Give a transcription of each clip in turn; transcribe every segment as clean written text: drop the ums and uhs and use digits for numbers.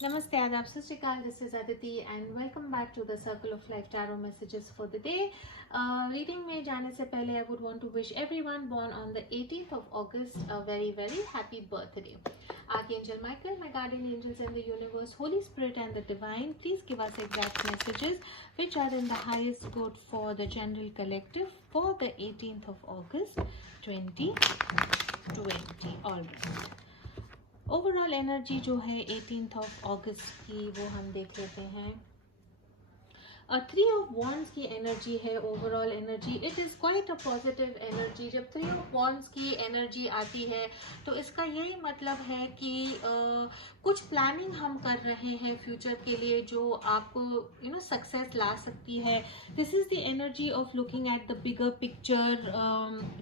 Namaste, Adab, Sat Shri Akal. This is Aditi and welcome back to the Circle of Life Tarot messages for the day. Reading में जाने से पहले I would want to wish everyone born on the 18th of August a very very happy birthday. Archangel Michael, my guardian angels in the universe, Holy Spirit and the Divine, please give us exact messages which are in the highest good for the general collective for the 18th of August 2020. Alright. Overall energy जो है 18th of अगस्त की वो हम देख लेते हैं. 3 of wands की energy है overall energy. It is quite a positive energy. जब 3 ऑफ वॉन्ड्स की एनर्जी आती है तो इसका यही मतलब है कि कुछ प्लानिंग हम कर रहे हैं फ्यूचर के लिए जो आपको सक्सेस ला सकती है. This is the energy of looking at the bigger picture.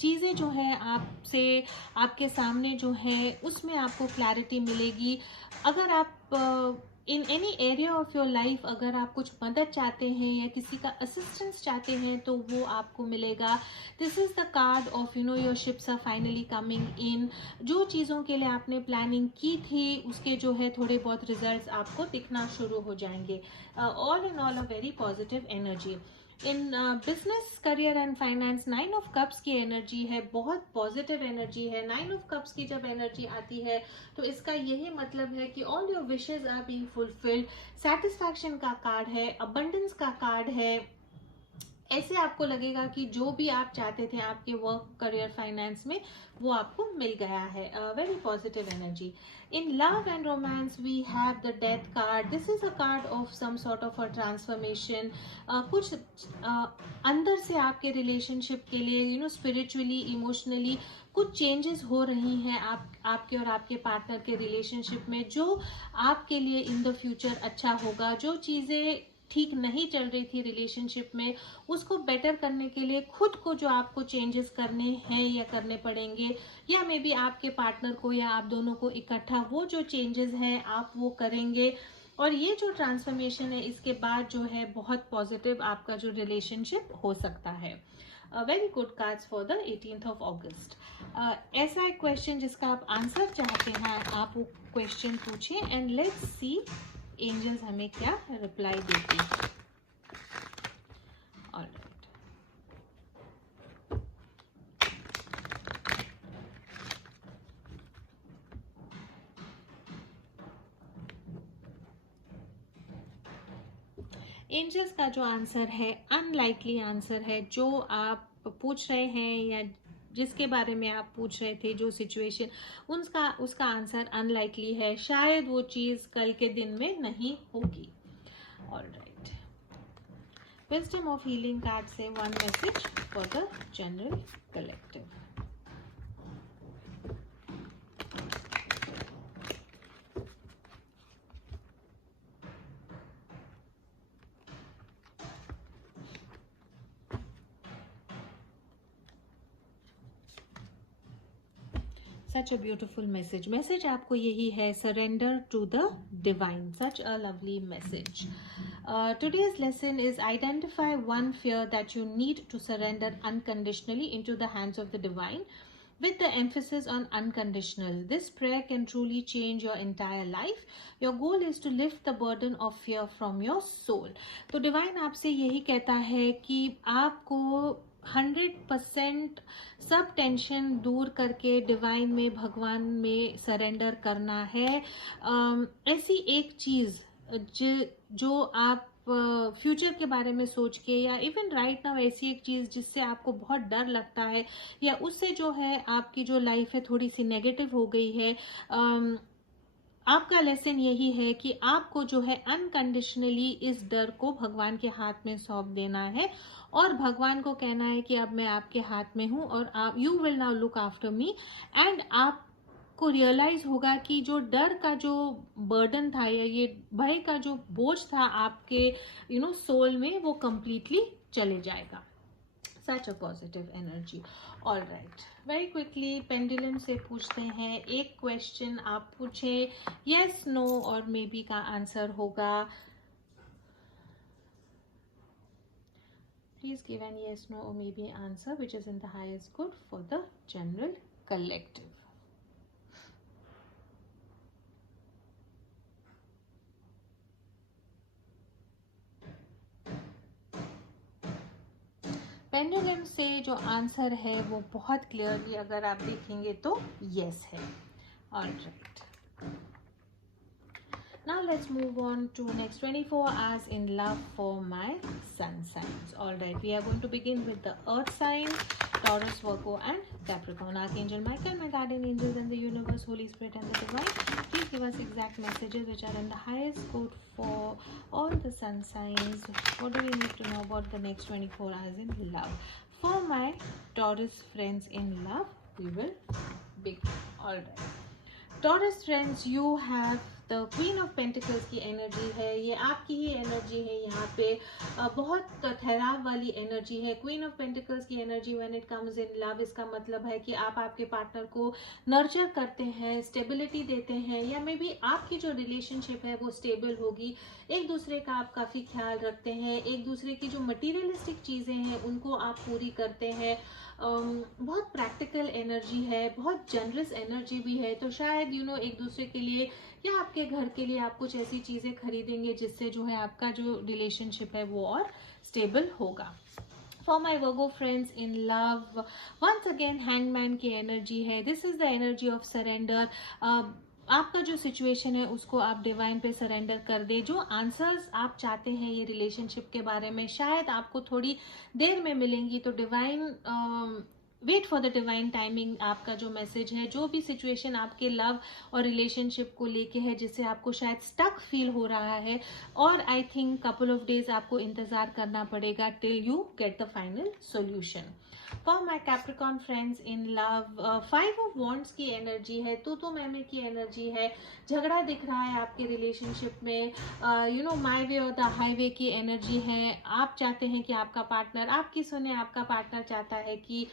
चीज़ें जो है आपसे आपके सामने जो है उसमें आपको क्लैरिटी मिलेगी. अगर आप in any area of your life अगर आप कुछ मदद चाहते हैं या किसी का असिस्टेंस चाहते हैं तो वो आपको मिलेगा. This is the card of your ships are finally coming in. जो चीज़ों के लिए आपने प्लानिंग की थी उसके जो है थोड़े बहुत रिजल्ट्स आपको दिखना शुरू हो जाएंगे. All in all a very positive energy. In business career and finance 9 of cups की एनर्जी है. बहुत पॉजिटिव एनर्जी है. 9 ऑफ कप्स की जब एनर्जी आती है तो इसका यही मतलब है कि all your wishes are being fulfilled. Satisfaction का कार्ड है. अबंडेंस का कार्ड है. ऐसे आपको लगेगा कि जो भी आप चाहते थे आपके वर्क करियर फाइनेंस में वो आपको मिल गया है. Very positive energy. In love and romance we have the death card. This is a card of some sort of a transformation. कुछ अंदर से आपके रिलेशनशिप के लिए स्पिरिचुअली इमोशनली कुछ चेंजेस हो रही हैं आपके और आपके पार्टनर के रिलेशनशिप में जो आपके लिए इन द फ्यूचर अच्छा होगा. जो चीज़ें ठीक नहीं चल रही थी रिलेशनशिप में उसको बेटर करने के लिए खुद को जो आपको चेंजेस करने हैं या करने पड़ेंगे या मे बी आपके पार्टनर को या आप दोनों को इकट्ठा वो जो चेंजेस हैं आप वो करेंगे. और ये जो ट्रांसफॉर्मेशन है इसके बाद जो है बहुत पॉजिटिव आपका जो रिलेशनशिप हो सकता है. Very good cards for the 18th of अगस्त. ऐसा एक क्वेश्चन जिसका आप आंसर चाहते हैं आप वो क्वेश्चन पूछें एंड लेट्स सी एंजल्स हमें क्या रिप्लाई देती है. ऑलराइट. एंजल्स का जो आंसर है अनलाइकली आंसर है. जो आप पूछ रहे हैं या जिसके बारे में आप पूछ रहे थे जो सिचुएशन उसका आंसर अनलाइकली है. शायद वो चीज़ कल के दिन में नहीं होगी. Alright. Wisdom of healing card से one message for the general collective. Such a beautiful message. Message आपको यही है, surrender to the divine. Such a lovely message. Today's lesson is identify one fear that you need to surrender unconditionally into the hands of the divine with the emphasis on unconditional. This prayer can truly change your entire life. Your goal is to lift the burden of fear from your soul. तो divine आपसे यही कहता है कि आपको 100% सब tension दूर करके डिवाइन में भगवान में सरेंडर करना है. ऐसी एक चीज़ जो आप फ्यूचर के बारे में सोच के या इवन राइट नाउ ऐसी एक चीज़ जिससे आपको बहुत डर लगता है या उससे जो है आपकी जो लाइफ है थोड़ी सी नेगेटिव हो गई है. आपका लेसन यही है कि आपको जो है अनकंडीशनली इस डर को भगवान के हाथ में सौंप देना है और भगवान को कहना है कि अब मैं आपके हाथ में हूँ और आप you will now look after me. And आपको रियलाइज होगा कि जो डर का जो बर्डन था या ये भय का जो बोझ था आपके सोल में वो कंप्लीटली चले जाएगा. Such a positive energy. All right. Very quickly pendulum से पूछते हैं एक क्वेश्चन. आप पूछे yes, no और maybe का आंसर होगा. Please give an yes, no or maybe answer which is in the highest good for the general collective. Pendulum से जो आंसर है वो बहुत क्लियरली अगर आप देखेंगे तो यस है. Alright. Now let's move on to next 24 hours in love for my sun signs. Alright, we are going to begin with the earth sign, Taurus, Virgo and Capricorn. Archangel Michael, my guardian angels and the universe, Holy Spirit and the divine, please give us exact messages which are in the highest good for all the sun signs. What do we need to know about the next 24 hours in love? For my Taurus friends in love, we will begin. Alright. Taurus friends, you have the queen of pentacles की energy है. ये आपकी ही energy है. यहाँ पे बहुत ठहराव वाली एनर्जी है. क्वीन ऑफ पेंटिकल्स की energy when it comes in love, इसका मतलब है कि आप आपके पार्टनर को नर्चर करते हैं, स्टेबिलिटी देते हैं, या मे बी आपकी जो रिलेशनशिप है वो स्टेबल होगी. एक दूसरे का आप काफ़ी ख्याल रखते हैं. एक दूसरे की जो मटीरियलिस्टिक चीज़ें हैं उनको आप पूरी करते हैं. बहुत प्रैक्टिकल एनर्जी है, बहुत जनरस एनर्जी भी है. तो शायद एक दूसरे के लिए या आपके घर के लिए आप कुछ ऐसी चीज़ें खरीदेंगे जिससे जो है आपका जो रिलेशनशिप है वो और स्टेबल होगा. For my Virgo friends in love, once again hangman की एनर्जी है. This is the energy of surrender. आपका जो सिचुएशन है उसको आप डिवाइन पे सरेंडर कर दे. जो आंसर्स आप चाहते हैं ये रिलेशनशिप के बारे में शायद आपको थोड़ी देर में मिलेंगी. तो divine, wait for the divine timing. आपका जो मैसेज है, जो भी सिचुएशन आपके लव और रिलेशनशिप को लेके है जिससे आपको शायद स्टक फील हो रहा है, और I think couple of days आपको इंतजार करना पड़ेगा till you get the final solution. For my Capricorn friends in love, 5 of wands की एनर्जी है. तो मैमे की एनर्जी है. झगड़ा दिख रहा है आपके रिलेशनशिप में. माई वे और द हाईवे की एनर्जी है. आप चाहते हैं कि आपका पार्टनर आपकी सुने, आपका पार्टनर चाहता है कि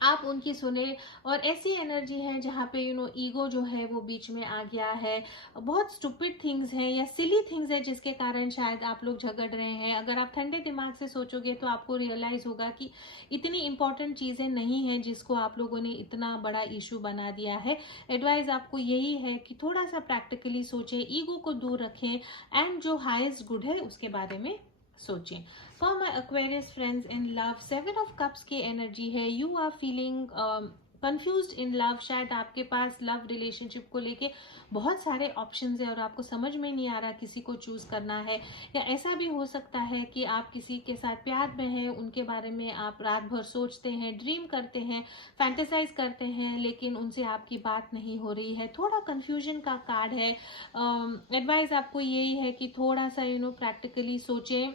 आप उनकी सुने. और ऐसी एनर्जी है जहाँ पे ईगो जो है वो बीच में आ गया है. बहुत स्टूपिड थिंग्स हैं या सिली थिंग्स है जिसके कारण शायद आप लोग झगड़ रहे हैं. अगर आप ठंडे दिमाग से सोचोगे तो आपको रियलाइज होगा कि इतनी इंपॉर्टेंट चीज़ें नहीं हैं जिसको आप लोगों ने इतना बड़ा इशू बना दिया है. एडवाइस आपको यही है कि थोड़ा सा प्रैक्टिकली सोचें, ईगो को दूर रखें, एंड जो हाईएस्ट गुड है उसके बारे में सोचें. For my Aquarius friends in love, 7 of cups की एनर्जी है. You are feeling confused in love. शायद आपके पास लव रिलेशनशिप को लेके बहुत सारे ऑप्शंस है और आपको समझ में नहीं आ रहा किसी को चूज करना है. या ऐसा भी हो सकता है कि आप किसी के साथ प्यार में हैं, उनके बारे में आप रात भर सोचते हैं, ड्रीम करते हैं, फैंटेसाइज करते हैं, लेकिन उनसे आपकी बात नहीं हो रही है. थोड़ा कंफ्यूजन का कार्ड है. एडवाइस आपको यही है कि थोड़ा सा प्रैक्टिकली सोचें,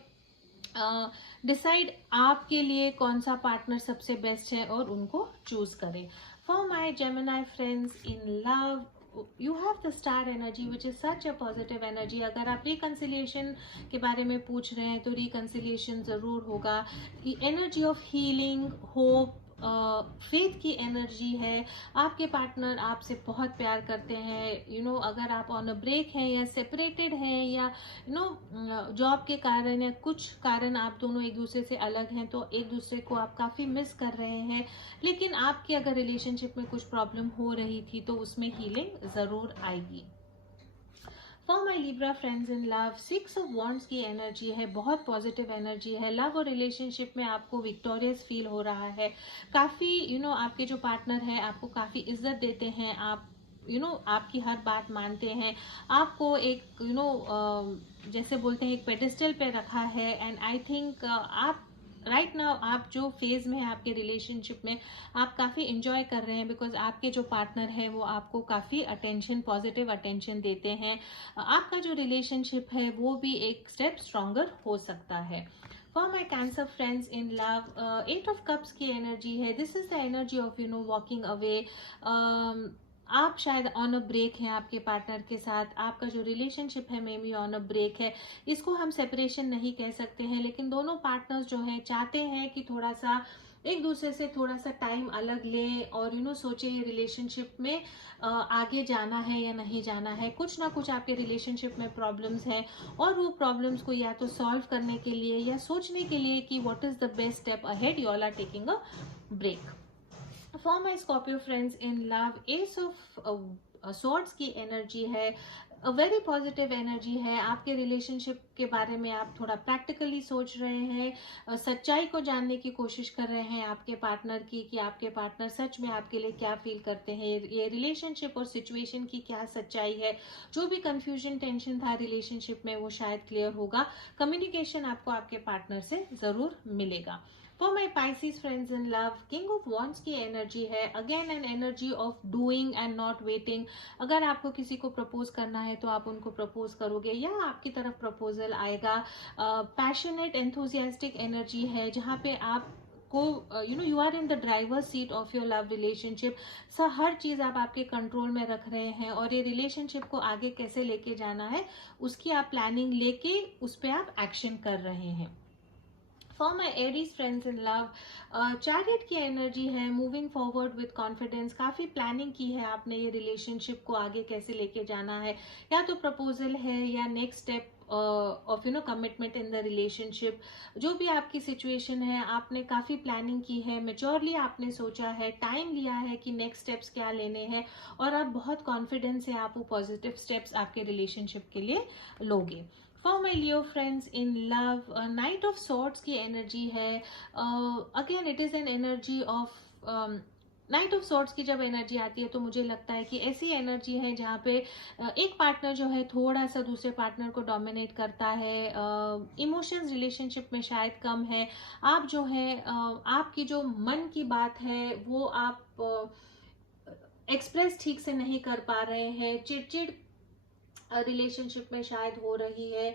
डिसाइड आपके लिए कौन सा पार्टनर सबसे बेस्ट है और उनको चूज करें. For my Gemini friends in love, you have the star energy which is such a positive energy. अगर आप रिकन्सिलिएशन के बारे में पूछ रहे हैं तो रिकन्सिलिएशन जरूर होगा. Energy of healing, hope, faith की एनर्जी है. आपके पार्टनर आपसे बहुत प्यार करते हैं. अगर आप ऑन अ ब्रेक हैं या सेपरेटेड हैं या जॉब के कारण या कुछ कारण आप दोनों एक दूसरे से अलग हैं, तो एक दूसरे को आप काफ़ी मिस कर रहे हैं. लेकिन आपकी अगर रिलेशनशिप में कुछ प्रॉब्लम हो रही थी तो उसमें हीलिंग ज़रूर आएगी. For my Libra friends in love, 6 of wands की एनर्जी है. बहुत पॉजिटिव एनर्जी है. लव और रिलेशनशिप में आपको विक्टोरियस फील हो रहा है. काफ़ी आपके जो पार्टनर है आपको काफ़ी इज्जत देते हैं. आप आपकी हर बात मानते हैं. आपको एक जैसे बोलते हैं एक पेडिस्टल पे रखा है. एंड आई थिंक आप राइट नाउ आप जो फेज में है आपके रिलेशनशिप में आप काफ़ी इंजॉय कर रहे हैं, बिकॉज आपके जो पार्टनर है वो आपको काफ़ी अटेंशन, पॉजिटिव अटेंशन देते हैं. आपका जो रिलेशनशिप है वो भी एक स्टेप स्ट्रॉन्गर हो सकता है. For my cancer friends in love, 8 of cups की एनर्जी है. This is the energy of walking away. आप शायद ऑन अ ब्रेक हैं आपके पार्टनर के साथ. आपका जो रिलेशनशिप है may be on a break है. इसको हम सेपरेशन नहीं कह सकते हैं, लेकिन दोनों पार्टनर्स जो हैं चाहते हैं कि थोड़ा सा एक दूसरे से थोड़ा सा टाइम अलग लें और सोचे ये रिलेशनशिप में आगे जाना है या नहीं जाना है. कुछ ना कुछ आपके रिलेशनशिप में प्रॉब्लम्स हैं और वो प्रॉब्लम्स को या तो सॉल्व करने के लिए या सोचने के लिए कि what is the best step ahead, you all are taking a break. For my Scorpio friends in love, ace of swords की एनर्जी है. वेरी पॉजिटिव एनर्जी है। आपके रिलेशनशिप के बारे में आप थोड़ा प्रैक्टिकली सोच रहे हैं, सच्चाई को जानने की कोशिश कर रहे हैं आपके पार्टनर की, कि आपके पार्टनर सच में आपके लिए क्या फील करते हैं, ये रिलेशनशिप और सिचुएशन की क्या सच्चाई है। जो भी कंफ्यूजन टेंशन था रिलेशनशिप में वो शायद क्लियर होगा। कम्युनिकेशन आपको आपके पार्टनर से जरूर मिलेगा। For my Pisces friends in love, King of Wands की एनर्जी है, again an energy of doing and not waiting. अगर आपको किसी को प्रपोज करना है तो आप उनको प्रपोज करोगे या आपकी तरफ प्रपोजल आएगा। पैशनेट एंथुजियास्टिक एनर्जी है, जहाँ पे आप को you are in the driver seat of your love relationship. हर चीज आप आपके कंट्रोल में रख रहे हैं और ये रिलेशनशिप को आगे कैसे लेके जाना है उसकी आप प्लानिंग लेके उस पर आप एक्शन कर रहे हैं। For my Aries friends in love, chariot की एनर्जी है, मूविंग फॉरवर्ड विद कॉन्फिडेंस। काफी प्लानिंग की है आपने ये रिलेशनशिप को आगे कैसे लेके जाना है, या तो प्रपोजल है या next step of commitment in the relationship. जो भी आपकी सिचुएशन है आपने काफी प्लानिंग की है, मेच्योरली आपने सोचा है, टाइम लिया है कि नेक्स्ट स्टेप्स क्या लेने हैं, और आप बहुत कॉन्फिडेंस है आप वो पॉजिटिव स्टेप्स आपके रिलेशनशिप के लिए लोगे। For my Leo friends in love, night of swords की एनर्जी है, again it is an energy of night of swords की जब एनर्जी आती है तो मुझे लगता है कि ऐसी एनर्जी है जहाँ पे एक पार्टनर जो है थोड़ा सा दूसरे पार्टनर को डोमिनेट करता है, इमोशंस रिलेशनशिप में शायद कम है। आप जो है आपकी जो मन की बात है वो आप एक्सप्रेस ठीक से नहीं कर पा रहे हैं, चिड़चिड़ रिलेशनशिप में शायद हो रही है।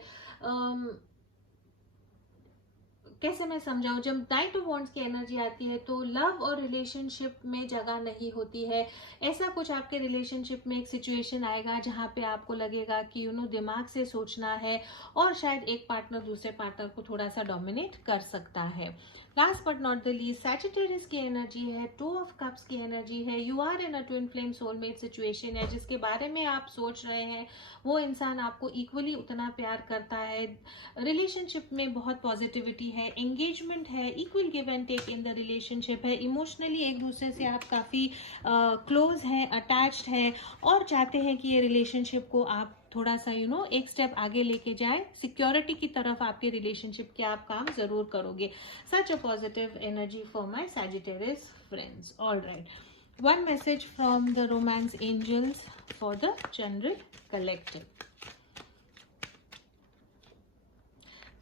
कैसे मैं समझाऊं, जब नाइट ऑफ वॉन्ड्स की एनर्जी आती है तो लव और रिलेशनशिप में जगह नहीं होती है। ऐसा कुछ आपके रिलेशनशिप में एक सिचुएशन आएगा जहां पे आपको लगेगा कि दिमाग से सोचना है और शायद एक पार्टनर दूसरे पार्टनर को थोड़ा सा डोमिनेट कर सकता है। Last but not the least, Sagittarius की एनर्जी है, टू ऑफ कप्स की एनर्जी है। You are in a twin flame soulmate situation है, जिसके बारे में आप सोच रहे हैं वो इंसान आपको इक्वली उतना प्यार करता है। रिलेशनशिप में बहुत पॉजिटिविटी है, एंगेजमेंट है, equal give and take in the relationship है। इमोशनली एक दूसरे से आप काफी क्लोज हैं, अटैच्ड हैं और चाहते हैं कि ये रिलेशनशिप को आप थोड़ा सा एक स्टेप आगे लेके जाए, सिक्योरिटी की तरफ आपके रिलेशनशिप के आप काम जरूर करोगे। Such a positive energy for my Sagittarius friends. All right, one message from the romance angels for the general collective.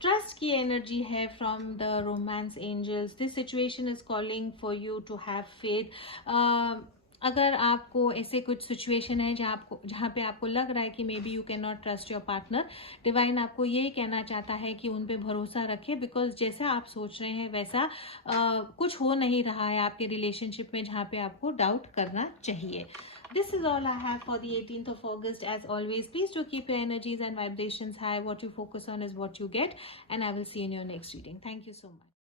Trust की एनर्जी है from the romance angels. This situation is calling for you to have faith. अगर आपको ऐसे कुछ situation है जहाँ पे आपको लग रहा है कि may be you can not trust your partner, divine आपको यही कहना चाहता है कि उन पे भरोसा रखें, बिकॉज जैसा आप सोच रहे हैं वैसा कुछ हो नहीं रहा है आपके रिलेशनशिप में जहाँ पे आपको डाउट करना चाहिए। This is all I have for the 18th of August. As always, please do keep your energies and vibrations high. What you focus on is what you get. And I will see you in your next reading. Thank you so much.